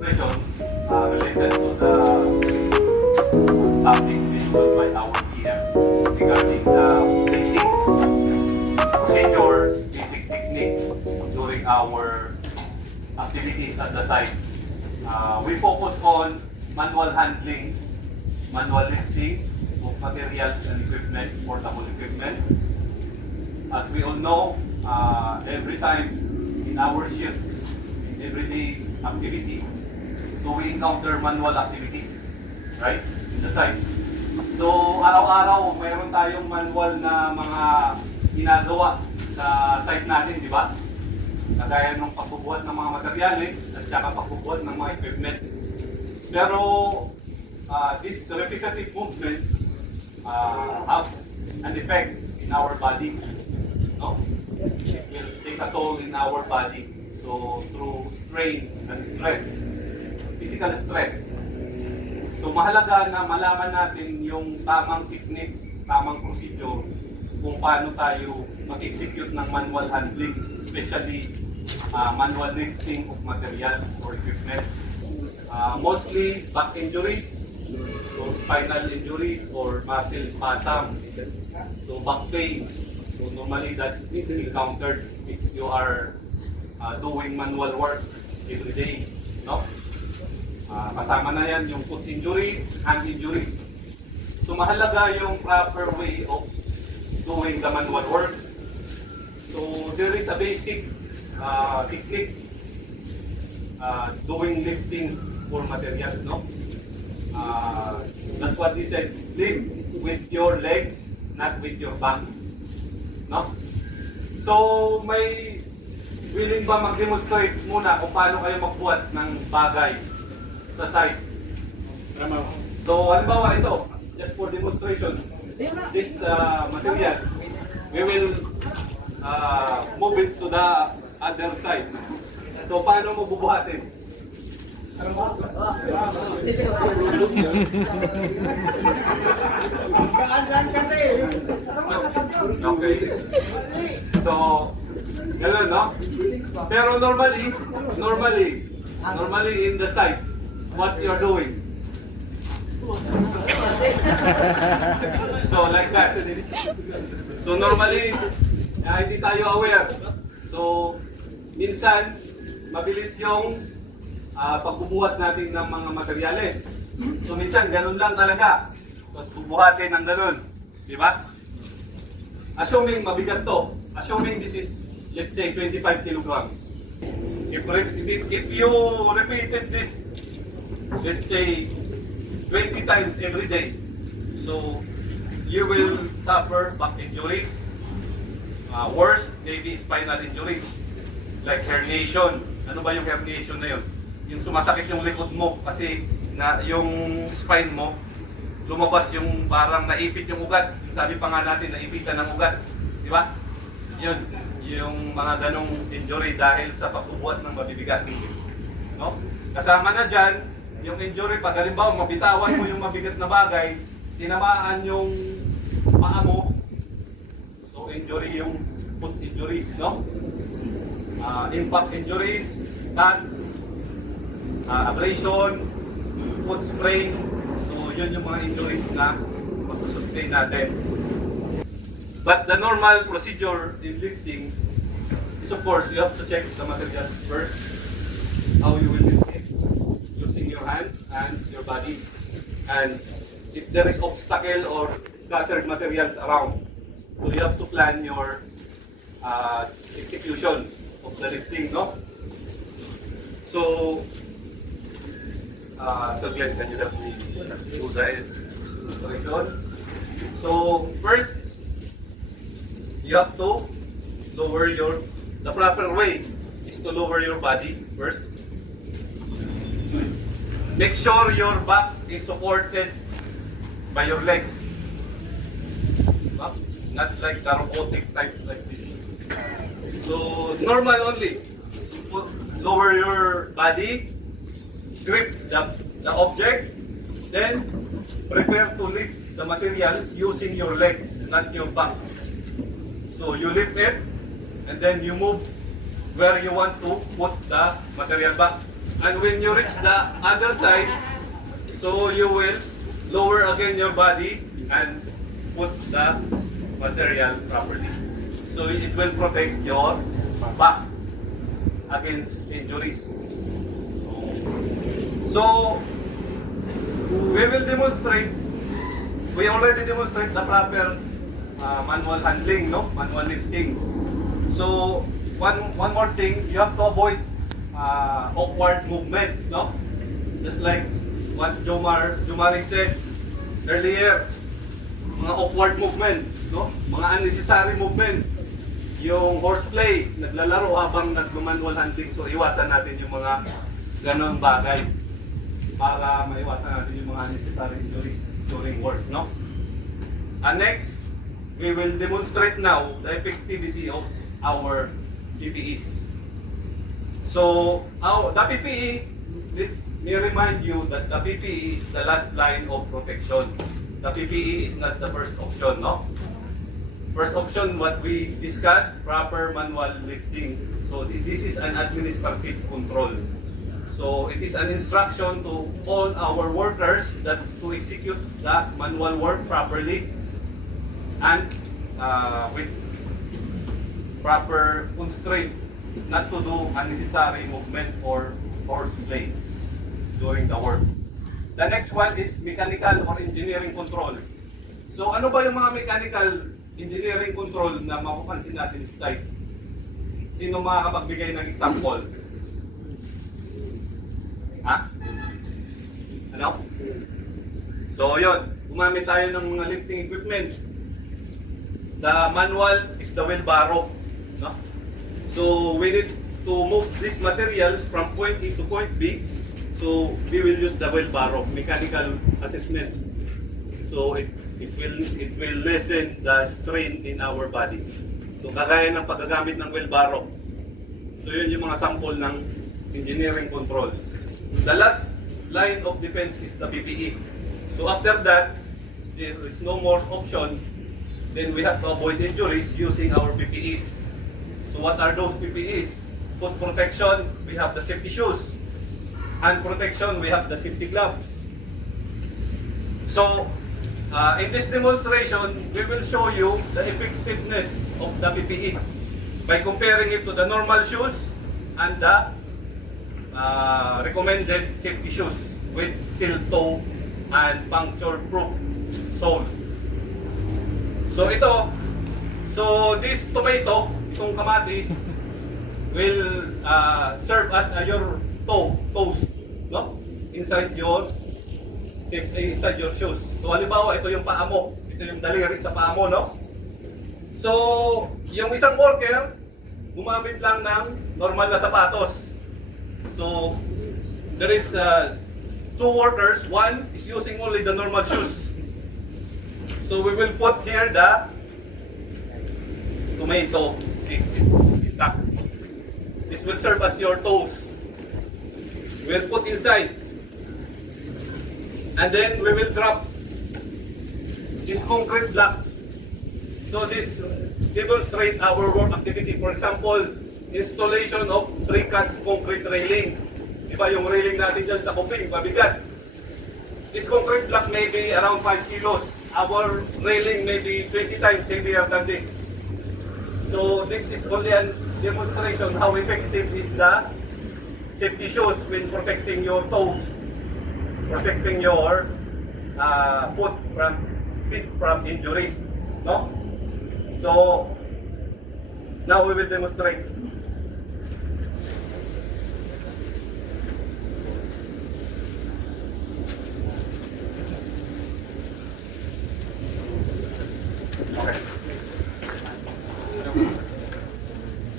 question related to the topic mentioned by our PM regarding the basic procedures, basic technique during our activities at the site. We focus on manual handling, manual lifting of materials and equipment, portable equipment. As we all know, every time in our shift, in everyday activity, so we encounter manual activities, right, in the site. So araw-araw, mayroon tayong manual na mga ginagawa sa site natin, di ba? Kagaya ng pagbubuhat ng mga materyales at saka pagbubuhat ng mga equipment. Pero these repetitive movements have an effect in our body. No? It will take a toll in our body. So through strain and stress, physical stress. So mahalaga na malaman natin yung tamang technique, tamang procedure kung paano tayo mag-execute ng manual handling, especially manual lifting of materials or equipment. Mostly back injuries, so spinal injuries or muscle spasm, so back pain. So normally that is encountered if you are doing manual work every day, no? Kasama na yan yung foot injuries, hand injuries. So mahalaga yung proper way of doing the manual work. So there is a basic technique doing lifting for materials, no? That's what he said, lift with your legs, not with your back, no? So may willing ba mag-demonstrate muna kung paano kayo magbuhat ng bagay sa site? So halimbawa ito, just for demonstration, this material, we will move it to the other side. So paano mo bubuhatin? Okay. So, ganun, no? Pero normally in the site, what you're doing? So, like that. So, normally, hindi tayo aware. So, minsan, mabilis yung pagbubuhat natin ng mga materyales. So, minsan, ganun lang talaga. Tapos, bubuhatin ng ganun. Di ba? Assuming mabigat to. Assuming this is, let's say, 25 kilograms. If you repeated this, let's say, 20 times every day, so you will suffer back injuries, worse, maybe spinal injuries, like herniation. Ano ba yung herniation na yun? Yung sumasakit yung likod mo kasi na yung spine mo, lumabas yung parang naipit yung ugat. Sabi pa nga natin, naipitan ng ugat. Di ba? Yun, yung mga ganong injury dahil sa pagbubuhat ng mabibigat. No? Kasama na dyan, yung injury, pag halimbawa mabitawan mo yung mabigat na bagay, tinamaan yung paa mo, so injury yung foot injuries, no? Impact injuries, cuts, abrasion, foot sprain, so yun yung mga injuries na masusustain natin. But the normal procedure in lifting is, of course, you have to check the materials first, how you will lift it, using your hands and your body. And if there is obstacle or scattered materials around, so you have to plan your execution of the lifting, no? So, Glenn, can you help me do the illustration? So, first, you have to lower the proper way is to lower your body first. Make sure your back is supported by your legs. Not like the robotic type like this. So, normal only. Lower your body, grip the object, then prepare to lift the materials using your legs, not your back. So you lift it, and then you move where you want to put the material back. And when you reach the other side, so you will lower again your body and put the material properly. So it will protect your back against injuries. So we will demonstrate, we already demonstrate the proper manual handling, no? Manual lifting. So one more thing, you have to avoid awkward movements, no? Just like what Jomari said earlier, mga awkward movement, no? Mga unnecessary movement. Yung horseplay, naglalaro habang nag-manual handling, so iwasan natin yung mga ganon bagay para maiwasan natin yung mga unnecessary injuries during work, no? And next, we will demonstrate now the effectivity of our PPEs. So, the PPE, let me remind you that the PPE is the last line of protection. The PPE is not the first option, no? First option, what we discussed, proper manual lifting. So, this is an administrative control. So, it is an instruction to all our workers that to execute the manual work properly and with proper constraint, not to do unnecessary movement or horseplay during the work. The next one is mechanical or engineering control. So ano ba yung mga mechanical engineering control na mapapansin natin sa site? Sino makakapagbigay ng example? Ha? Ano? So yun, gumamit tayo ng mga lifting equipment. The manual is the wheelbarrow, no? So we need to move these materials from point A to point B. So we will use the wheelbarrow, mechanical assessment. So it will lessen the strain in our body. So kagaya ng paggagamit ng wheelbarrow. So yun yung mga sample ng engineering control. The last line of defense is the PPE. So after that, there is no more option. Then we have to avoid injuries using our PPEs. So what are those PPEs? Foot protection, we have the safety shoes. Hand protection, we have the safety gloves. So in this demonstration, we will show you the effectiveness of the PPE by comparing it to the normal shoes and the recommended safety shoes with steel toe and puncture-proof sole. So this tomato, itong kamatis, will serve as your toes, no? Inside your shoes. So halimbawa, ito yung paa mo, ito yung daliri sa paa mo, no? So, yung isang worker, gumamit lang ng normal na sapatos. So, there is two workers, one is using only the normal shoes. So we will put here the tomato. See, it's intact. This will serve as your toes. We'll put inside. And then we will drop this concrete block. So this demonstrates our work activity. For example, installation of precast concrete railing. Diba yung railing natin dyan sa kuping, mabigat. This concrete block may be around 5 kilos. Our railing may be 20 times heavier than this. So this is only a demonstration how effective is the safety shoes when protecting your toes, protecting your feet from injuries. No? So now we will demonstrate.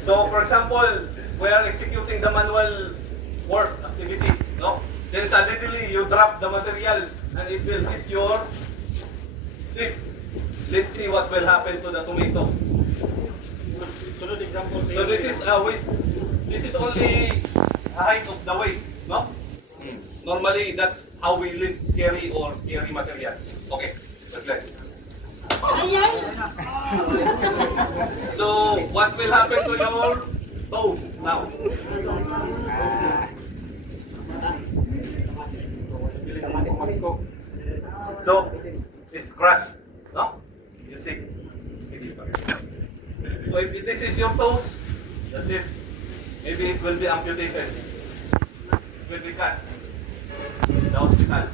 So, for example, we are executing the manual work activities, no? Then suddenly you drop the materials and it will hit your feet. Let's see what will happen to the tomato. So this is waist. This is only a height of the waist, no? Normally that's how we lift, carry material. Okay, that's right. So, what will happen to your toes now? So, it's crushed. No? You see? So if this is your toe, that's it. Maybe it will be amputated. It will be cut in the hospital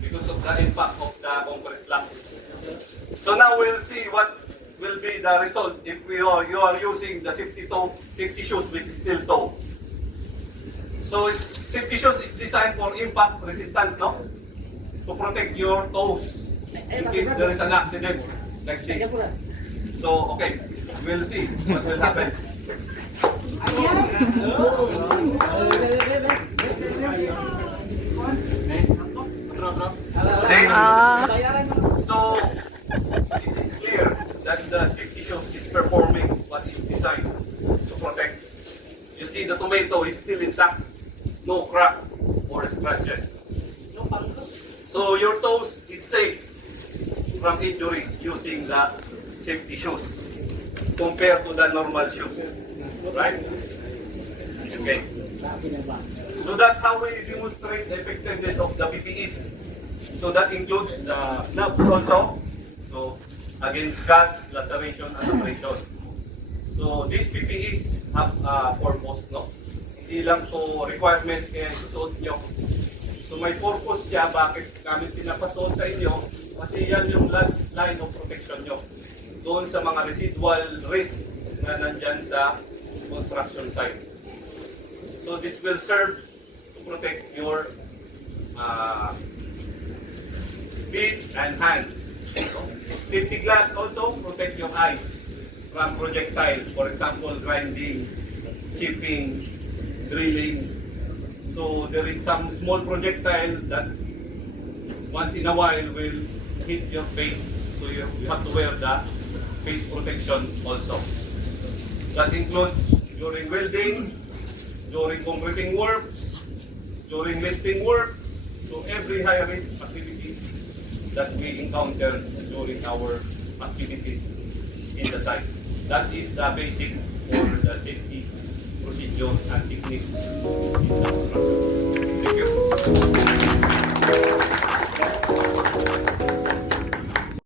because of the impact of the concrete block. So now we'll see what will be the result if you are using the safety shoes with steel toe. So safety shoes is designed for impact resistant, no? To protect your toes in case there is an accident like this. So okay, we'll see what will happen. See? So it is clear that the safety shoes is performing what is designed to protect. You see the tomato is still intact, no crack or scratches. So your toes is safe from injuries using the safety shoes compared to the normal shoes, right? Okay. So that's how we demonstrate the effectiveness of the PPEs. So that includes the gloves also, so against cuts, laceration, and abrasion. So these PPEs have a purpose, no? Hindi lang so requirement kaya isusuot nyo. So may purpose siya, bakit namin pinapasuot sa inyo? Kasi yan yung last line of protection nyo. Doon sa mga residual risk na nandyan sa construction site. So this will serve to protect your feet and hands. Safety glass also protect your eyes from projectile. For example, grinding, chipping, drilling. So there is some small projectile that once in a while will hit your face. So you have to wear the face protection also. That includes during welding, during concreting work, during lifting work, so every high-risk activities that we encounter during our activities in the site. That is the basic for the safety procedures and techniques.